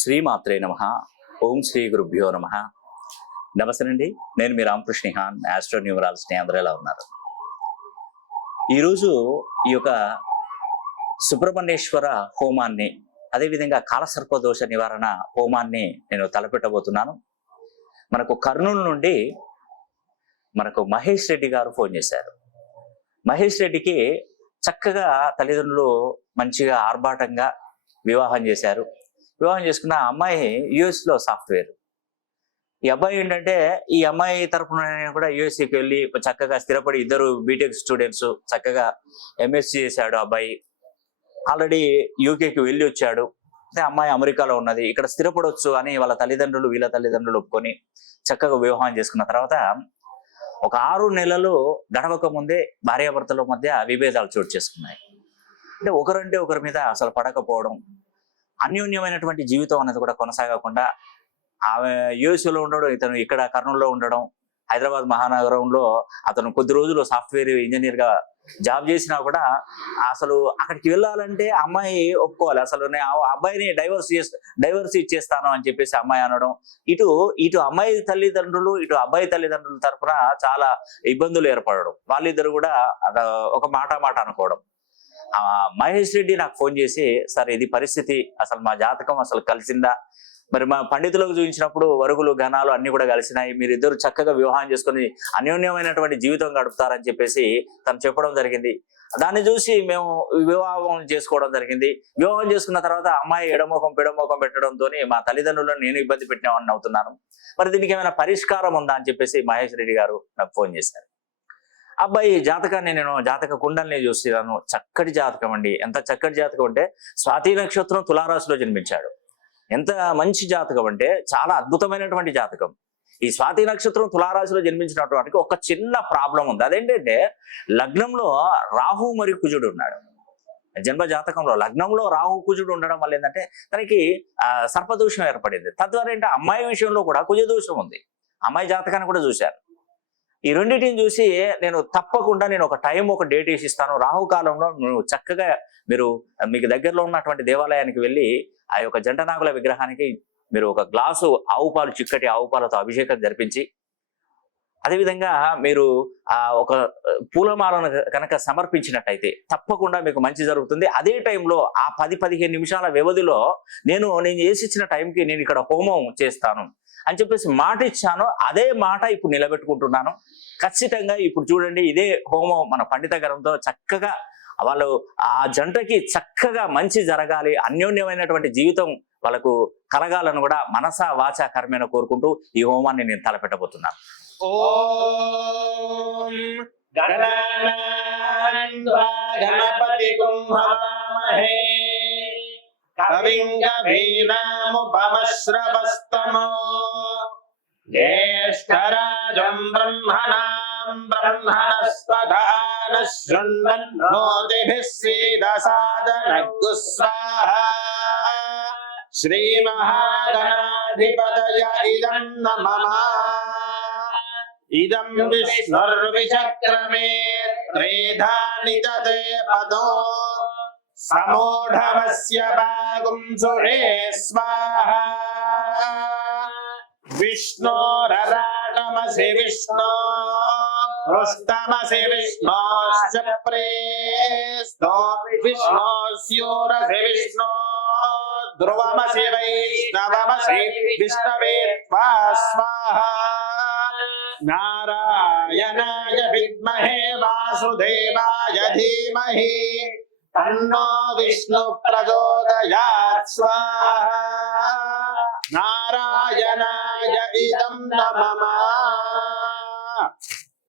శ్రీమాత్రే నమ. ఓం శ్రీ గురుభ్యో నమ. నమస్తే అండి నేను మీ రామకృష్ణ హాన్ ఆస్ట్రో న్యూమరాలజీ అందరూ ఎలా ఉన్నారు? ఈరోజు ఈ యొక్క సుబ్రహ్మణ్యేశ్వర హోమాన్ని అదేవిధంగా కాలసర్ప దోష నివారణ హోమాన్ని నేను తలపెట్టబోతున్నాను. మనకు కర్నూలు నుండి మనకు మహేష్ రెడ్డి గారు ఫోన్ చేశారు. మహేష్ రెడ్డికి చక్కగా తల్లిదండ్రులు మంచిగా ఆర్భాటంగా వివాహం చేశారు. వివాహం చేసుకున్న అమ్మాయి యుఎస్లో సాఫ్ట్వేర్. ఈ అబ్బాయి ఏంటంటే ఈ అమ్మాయి తరపున కూడా యుఎస్సికి వెళ్ళి చక్కగా స్థిరపడి ఇద్దరు బీటెక్ స్టూడెంట్స్ చక్కగా ఎంఎస్సి చేశాడు ఆ అబ్బాయి. ఆల్రెడీ యూకేకి వెళ్ళి వచ్చాడు. అంటే అమ్మాయి అమెరికాలో ఉన్నది. ఇక్కడ స్థిరపడవచ్చు అని వాళ్ళ తల్లిదండ్రులు వీళ్ళ తల్లిదండ్రులు ఒప్పుకొని చక్కగా వివాహం చేసుకున్న తర్వాత ఒక ఆరు నెలలు గడవక ముందే భార్యాభర్తల మధ్య విభేదాలు చోటు చేసుకున్నాయి. అంటే ఒకరంటే ఒకరి మీద అసలు పడకపోవడం అన్యోన్యమైనటువంటి జీవితం అనేది కూడా కొనసాగకుండా ఆమె యుఎస్లో ఉండడం ఇతను ఇక్కడ కర్నూలులో ఉండడం హైదరాబాద్ మహానగరంలో అతను కొద్ది రోజులు సాఫ్ట్వేర్ ఇంజనీర్గా జాబ్ చేసినా కూడా అసలు అక్కడికి వెళ్ళాలంటే అమ్మాయి ఒప్పుకోవాలి. అసలు నేను ఆ అబ్బాయిని డైవర్స్ చేస్తా డైవర్స్ ఇచ్చేస్తాను అని చెప్పేసి అమ్మాయి అనడం. ఇటు ఇటు అమ్మాయి తల్లిదండ్రులు ఇటు అబ్బాయి తల్లిదండ్రుల తరపున చాలా ఇబ్బందులు ఏర్పడడం. వాళ్ళిద్దరు కూడా ఒక మాట మాట అనుకోవడం. మహేష్ రెడ్డి నాకు ఫోన్ చేసి సార్ ఇది పరిస్థితి. అసలు మా జాతకం అసలు కలిసిందా? మరి మా పండితులకు చూపించినప్పుడు వరుగులు గణాలు అన్ని కూడా కలిసినాయి. మీరిద్దరు చక్కగా వివాహం చేసుకుని అన్యోన్యమైనటువంటి జీవితం గడుపుతారని చెప్పేసి తను చెప్పడం జరిగింది. దాన్ని చూసి మేము వివాహం చేసుకోవడం జరిగింది. వివాహం చేసుకున్న తర్వాత అమ్మాయి ఎడమొఖం పెడమొఖం పెట్టడంతో మా తల్లిదండ్రులను నేను ఇబ్బంది పెట్టినామని అవుతున్నాను. మరి దీనికి ఏమైనా పరిష్కారం ఉందా అని చెప్పేసి మహేష్ రెడ్డి గారు నాకు ఫోన్ చేశారు. అబ్బాయి జాతకాన్ని నేను జాతక కుండల్ని చూస్తున్నాను చక్కటి జాతకం అండి. ఎంత చక్కటి జాతకం అంటే స్వాతి నక్షత్రం తులారాశిలో జన్మించాడు. ఎంత మంచి జాతకం అంటే చాలా అద్భుతమైనటువంటి జాతకం. ఈ స్వాతి నక్షత్రం తులారాశిలో జన్మించినటువంటి ఒక చిన్న ప్రాబ్లం ఉంది. అదేంటంటే లగ్నంలో రాహు మరియు కుజుడు ఉన్నాడు. జన్మ జాతకంలో లగ్నంలో రాహు కుజుడు ఉండడం వల్ల ఏంటంటే తనకి సర్పదోషం ఏర్పడింది. తద్వారా ఏంటంటే అమ్మాయి విషయంలో కూడా కుజదోషం ఉంది. అమ్మాయి జాతకాన్ని కూడా చూశారు. ఈ రెండింటిని చూసి నేను తప్పకుండా నేను ఒక టైం ఒక డేట్ వేసిస్తాను. రాహుకాలంలో నువ్వు చక్కగా మీరు మీకు దగ్గరలో ఉన్నటువంటి దేవాలయానికి వెళ్ళి ఆ యొక్క జంటనాగుల విగ్రహానికి మీరు ఒక గ్లాసు ఆవు పాలు చిక్కటి ఆవు పాలతో అభిషేకం జరిపించి అదేవిధంగా మీరు ఆ ఒక పూలమాలను కనుక సమర్పించినట్టయితే తప్పకుండా మీకు మంచి జరుగుతుంది. అదే టైంలో ఆ పది పదిహేను నిమిషాల వ్యవధిలో నేను నేను చేసి ఇచ్చిన టైంకి నేను ఇక్కడ హోమం చేస్తాను. అని చెప్పేసి మాట ఇచ్చాను. అదే మాట ఇప్పుడు నిలబెట్టుకుంటున్నాను. ఖచ్చితంగా ఇప్పుడు చూడండి ఇదే హోమం మన పండిత గరంతో చక్కగా వాళ్ళు ఆ జంటకి చక్కగా మంచి జరగాలి అన్యోన్యమైనటువంటి జీవితం వాళ్ళకు కలగాలని కూడా మనస వాచ కర్మేణ కోరుకుంటూ ఈ హోమాన్ని నేను తలపెట్టబోతున్నాను. గణపతి జ్యేష్ఠరాజం బ్రహ్మణాం బ్రహ్మణస్పదాన శృణ్వన్ నోతిభిः సీదసాదనగ్గు స్వాహా శ్రీమహాగణాధిపతయ ఇదం నమః. ఇదం విష్ణుర్విచక్రమే త్రేధాని తదే పదో. సమూఢమస్య పాగుంసురే స్వాహ. విష్ణోరరాటమసి విష్ణో పృష్టమసి విష్ణోశ్చ ప్రేస్తో విష్ణోస్యూరసి విష్ణో ధ్రువమసి వైష్ణవమసి విష్ణవే త్వా స్వాహా. నారాయణాయ విద్మహే వాసుదేవాయ ధీమహి తన్నో విష్ణు ప్రచోదయాత్ స్వాహా. నారాయణాయ ఇదం నమమా